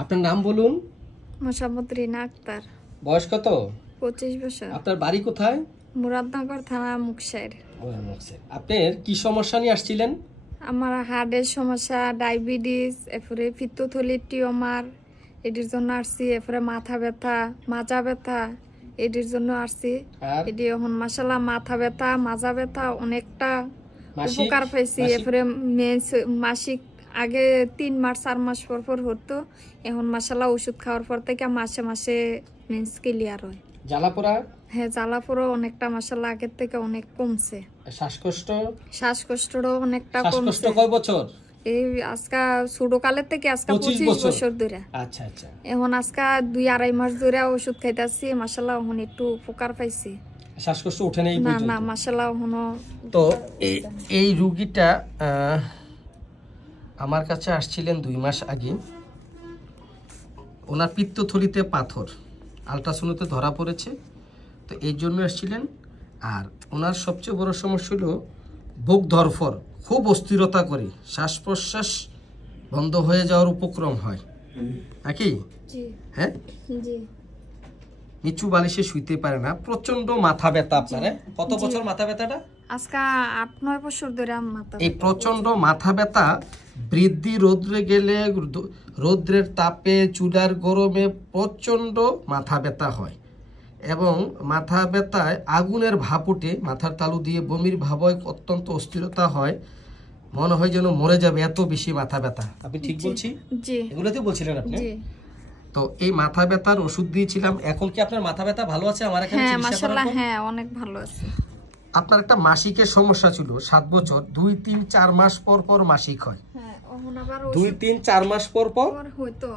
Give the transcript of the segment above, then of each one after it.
আপনার নাম বলুন। মোসাম্মদ রিনা আক্তার। বয়স কত? 25 বছর। আপনার বাড়ি কোথায়? মুরাদনগর থানা মুকসাইর। আপনার কি সমস্যা নিয়ে আসছিলেন? আমার হার্টের সমস্যা, ডায়াবেটিস, এরপরে পিত্তথলির টিউমার, এটির জন্য আসছি। এরপরে মাথা ব্যথা, মাজা ব্যথা, এটির জন্য আসছি। এটি এখন মাশাআল্লাহ মাথা ব্যথা, মাজা ব্যথা অনেকটা উপকার পাইছি। এরপরে মাসিক আগে 3 মাস 4 মাস পর পর হতো, এখন মাশাআল্লাহ ওষুধ খাওয়ার পর থেকে মাসে মাসে মেন্স ক্লিয়ার হয়। জ্বালাপোড়া? হ্যাঁ, জ্বালাপোড়া অনেকটা মাশাআল্লাহ আগের থেকে অনেক কমছে। শ্বাসকষ্ট? শ্বাসকষ্টও অনেকটা কমছে। শ্বাসকষ্ট কয় বছর? এই আজকা ছোটকালের থেকে আজকা 25 বছর ধরে। আচ্ছা আচ্ছা। এখন আজকা 2-2.5 মাস ধরে ওষুধ খাইতাছি, মাশাআল্লাহ এখন একটু উপকার পাইছি। শ্বাসকষ্ট ওঠে না এই পর্যন্ত? না না মাশাআল্লাহ এখনো। তো এই রোগীটা আমার কাছে আসছিলেন 2 মাস আগে। ওনার পিত্তথলিতে পাথর আলট্রাসাউন্ডে ধরা পড়েছে, তো এই জন্য আসছিলেন। আর ওনার সবচেয়ে বড় সমস্যা হলো বুক ধরফর, খুব অস্থিরতা করে, শ্বাস প্রশ্বাস বন্ধ হয়ে যাওয়ার উপক্রম হয় নাকি? হ্যাঁ, নিচু বালিশে শুইতে পারে না, প্রচন্ড মাথা ব্যথা। আপনার কত বছর মাথা ব্যথাটা? আজকা 8-9 বছর ধরে মাথা। এই প্রচন্ড মাথা ব্যথা বৃদ্ধি রৌদ্রে গেলে, রৌদ্রের তাপে, চুলার গরমে প্রচন্ড মাথা ব্যথা হয় এবং মাথা ব্যথায় আগুনের ভাপ উঠে, মাথার তালু দিয়ে বমির ভাব হয়, অত্যন্ত অস্থিরতা হয়, মনে হয় যেন মরে যাবে, এত বেশি মাথা ব্যথা। আপনি ঠিক বলছি? জি, এগুলোতে বলছিলেন আপনি? জি। তো এই মাথা ব্যথার ওষুধ দিয়েছিলাম। এখন কি আপনার মাথা ব্যথা ভালো আছে? আমার এখানে হ্যাঁ মাশাআল্লাহ, হ্যাঁ অনেক ভালো আছে। আপনার একটা মাসিকের সমস্যা ছিল 7 বছর, 2-3-4 মাস পর পর মাসিক হয়। হ্যাঁ, এখন আবার 2-3-4 মাস পর পর হয়তো।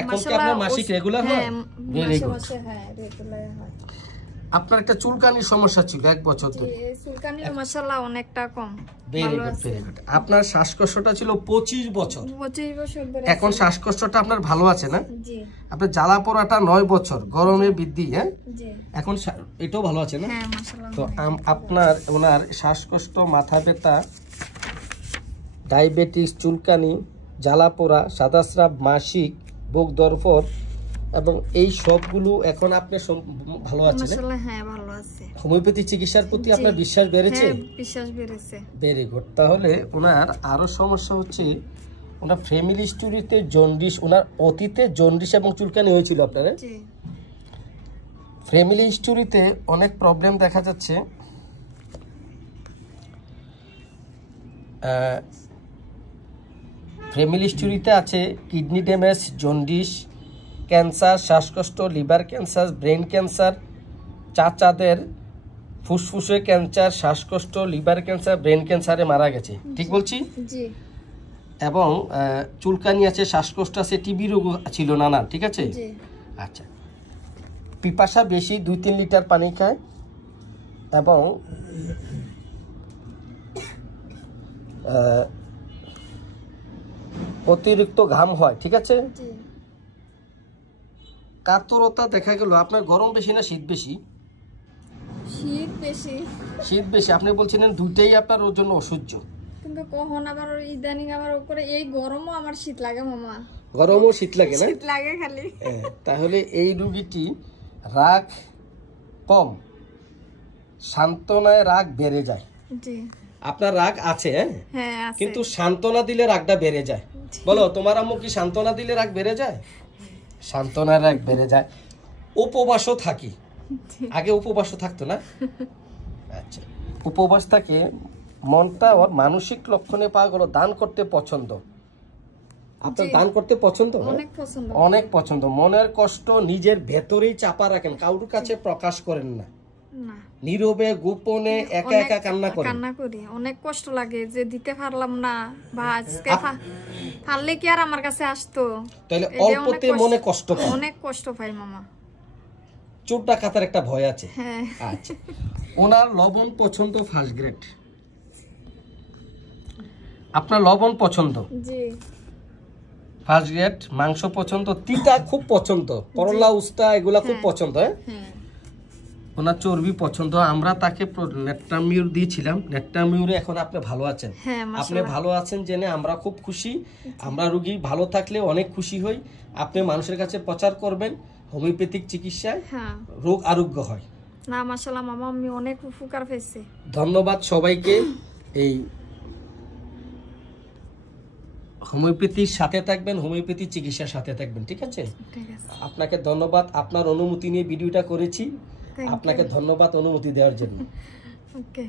এখন কি আপনার মাসিক রেগুলার হয়? Very good. হ্যাঁ, রেগুলার হয়। আপনার একটা চুলকানির সমস্যা ছিল 1 বছর ধরে। চুলকানি মাশাআল্লাহ অনেকটা কম। Very good, very good. আপনার শ্বাসকষ্টটা ছিল 25 বছর। 25 বছর ধরে। এখন শ্বাসকষ্টটা আপনার ভালো আছে না? জি। আপনার জ্বালা পোড়াটা 9 বছর, গরমে বৃদ্ধি, হ্যাঁ? জি। এখন এটাও ভালো আছে না? হ্যাঁ মাশাআল্লাহ। তো ওনার শ্বাসকষ্ট, মাথা ব্যথা, ডায়াবেটিস, চুলকানি, জ্বালা পোড়া, সাদাস্রাব, মাসিক, বুক ধরফর এবং এই সবগুলো এখন আপনি ভালো আছেন? মাশাআল্লাহ, হ্যাঁ ভালো আছে। হোমিওপ্যাথি চিকিৎসার প্রতি আপনার বিশ্বাস বেড়েছে? হ্যাঁ, বিশ্বাস বেড়েছে। Very good. তাহলে ওনার আরো সমস্যা হচ্ছে, ওনার ফ্যামিলি হিস্টোরিতে জন্ডিস, ওনার অতীতে জন্ডিস এবং চুলকানি হয়েছিল আপনার? জি। ফ্যামিলি হিস্টোরিতে অনেক প্রবলেম দেখা যাচ্ছে। ফ্যামিলি হিস্টোরিতে আছে কিডনি ড্যামেজ, জন্ডিস, ক্যান্সার, শ্বাসকষ্ট, লিভার ক্যান্সার, ব্রেন ক্যান্সার, চাচাদের ফুসফুসে ক্যান্সার, শ্বাসকষ্ট, লিভার ক্যান্সার, ব্রেন ক্যান্সারে মারা গেছে। ঠিক বলছি? জি। এবং চুলকানি আছে, শ্বাসকষ্ট আছে, টিবি রোগ ছিল নানা। ঠিক আছে? জি। আচ্ছা। পিপাসা বেশি, 2-3 লিটার পানি খায় এবং অতিরিক্ত ঘাম হয়। ঠিক আছে? জি। কাতরতা দেখা গেল। আপনার গরম বেশি না শীত বেশি? শীত বেশি। শীত বেশি। আপনি বলছিলেন দুইটাই আপনার ওর জন্য অসহ্য। কিন্তু কখন আবার ইদানিং আবার করে এই গরমও আমার শীত লাগে মামা। গরমও শীত লাগে না? শীত লাগে খালি। তাহলে এই রোগীটি রাগ কম, সান্ত্বনায় রাগ বেড়ে যায়। জি। আপনার রাগ আছে? হ্যাঁ আছে। কিন্তু সান্ত্বনা দিলে রাগটা বেড়ে যায়। বলো, তোমার আম্মু কি সান্ত্বনা দিলে রাগ বেড়ে যায়? সান্ত্বনায় রাগ বেড়ে যায়। উপবাসও থাকি। আগে উপবাসও থাকতো না? আচ্ছা। উপবাস থাকে, মনটা ওর মানসিক লক্ষণে পাওয়া গেল দান করতে পছন্দ। আপনার দান করতে পছন্দ? অনেক পছন্দ। অনেক পছন্দ। মনের কষ্ট নিজের ভেতরেই চাপা রাখেন, কারোর কাছে প্রকাশ করেন না। না, নীরবে গোপনে একা একা কান্না করেন। কান্না করি, অনেক কষ্ট লাগে যে দিতে পারলাম না, বা আজকে পারলে কি আর আমার কাছে আসতো। তাহলে অল্পতে মনে কষ্ট পায়? অনেক কষ্ট পাই মামা। চোর ডাকাতের একটা ভয় আছে। হ্যাঁ। আচ্ছা। ওনার লবণ পছন্দ ফার্স্ট গ্রেড। আপনার লবণ পছন্দ? জি। First grade. মাংস পছন্দ, তিতা খুব পছন্দ, করলা, উস্তা এগুলা খুব পছন্দ। হ্যাঁ। ওনার চর্বি পছন্দ, আমরা তাকে নেট্টামিউর দিয়েছিলাম, নেট্টামিউরে এখন আপনি ভালো আছেন। হ্যাঁ আপনি মাশাআল্লাহ। ভালো আছেন জেনে আমরা খুব খুশি। আমরা রোগী ভালো থাকলে অনেক খুশি হই। আপনি মানুষের কাছে প্রচার করবেন হোমিওপ্যাথিক চিকিৎসায় হ্যাঁ রোগ আরোগ্য হয়। না মাশাআল্লাহ মামা, আমি অনেক উপকার পেয়েছি। ধন্যবাদ সবাইকে। এই হোমিওপ্যাথির সাথে থাকবেন, হোমিওপ্যাথি চিকিৎসার সাথে থাকবেন, ঠিক আছে? ঠিক আছে, আপনাকে ধন্যবাদ, আপনার অনুমতি নিয়ে ভিডিওটা করেছি। Thank আপনাকে ধন্যবাদ অনুমতি দেওয়ার জন্য। ওকে।